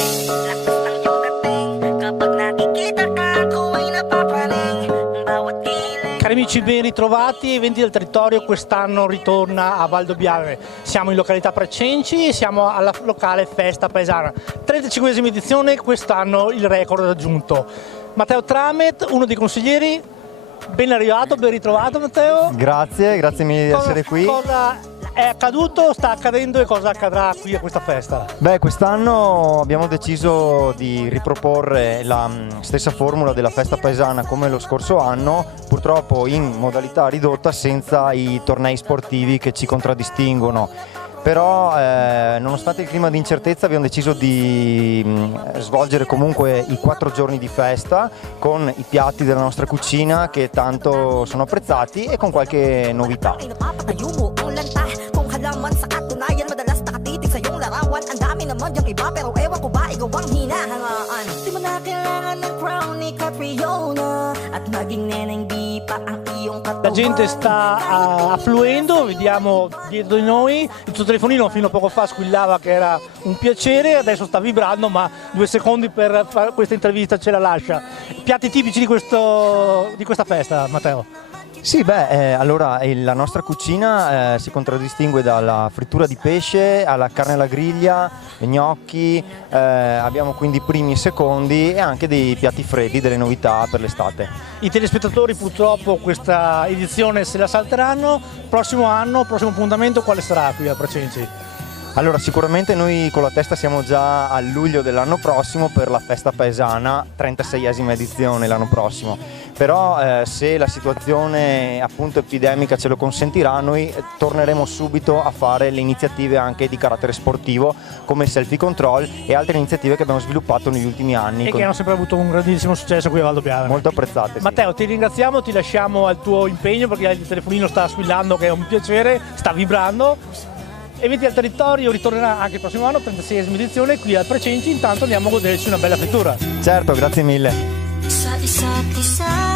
Lakas ng iyong dating, kapag nakikita ka, ako ay napapraning. Bawat kilig. Cari amici, ben ritrovati. Eventi del Territorio quest'anno ritorna a Valdobbiadene. Siamo in località Precenci, siamo alla locale Festa Paesana. 35esima edizione, quest'anno il record raggiunto. Matteo Tramet, uno dei consiglieri, ben arrivato, ben ritrovato Matteo. Grazie mille di essere qui. Cosa è accaduto, sta accadendo e cosa accadrà qui a questa festa? Beh, quest'anno abbiamo deciso di riproporre la stessa formula della festa paesana come lo scorso anno, purtroppo in modalità ridotta, senza i tornei sportivi che ci contraddistinguono. Però nonostante il clima di incertezza abbiamo deciso di svolgere comunque i 4 giorni di festa con i piatti della nostra cucina che tanto sono apprezzati e con qualche novità. Halaman sa katunayan, madalas nakatitig sa iyong larawan. Ang dami naman yung iba, pero ewan ko ba ikaw ang hinahangaan. Di mo na kailangan ng crown ni Catriona, at maging neneng di pa ang iyong katawan. La gente sta affluendo, vediamo dietro di noi, il suo telefonino fino a poco fa squillava che era un piacere, adesso sta vibrando, ma 2 secondi per fare questa intervista ce la lascia. Piatti tipici di questa festa, Matteo? Sì, allora la nostra cucina si contraddistingue dalla frittura di pesce alla carne alla griglia, gnocchi, abbiamo quindi primi e secondi e anche dei piatti freddi, delle novità per l'estate. I telespettatori purtroppo questa edizione se la salteranno. Prossimo anno, prossimo appuntamento quale sarà qui a Precenci? Allora, sicuramente noi con la testa siamo già a luglio dell'anno prossimo per la festa paesana, 36esima edizione l'anno prossimo. Però se la situazione appunto epidemica ce lo consentirà, noi torneremo subito a fare le iniziative anche di carattere sportivo come il selfie control e altre iniziative che abbiamo sviluppato negli ultimi anni. E che hanno sempre avuto un grandissimo successo qui a Valdobbiadene. Molto apprezzate. Sì. Matteo, ti ringraziamo, ti lasciamo al tuo impegno perché il telefonino sta squillando, che è un piacere, sta vibrando. Eventi del Territorio ritornerà anche il prossimo anno, 36esima edizione qui al Precenci. Intanto andiamo a goderci una bella frittura. Certo, grazie mille. Sa isa't isa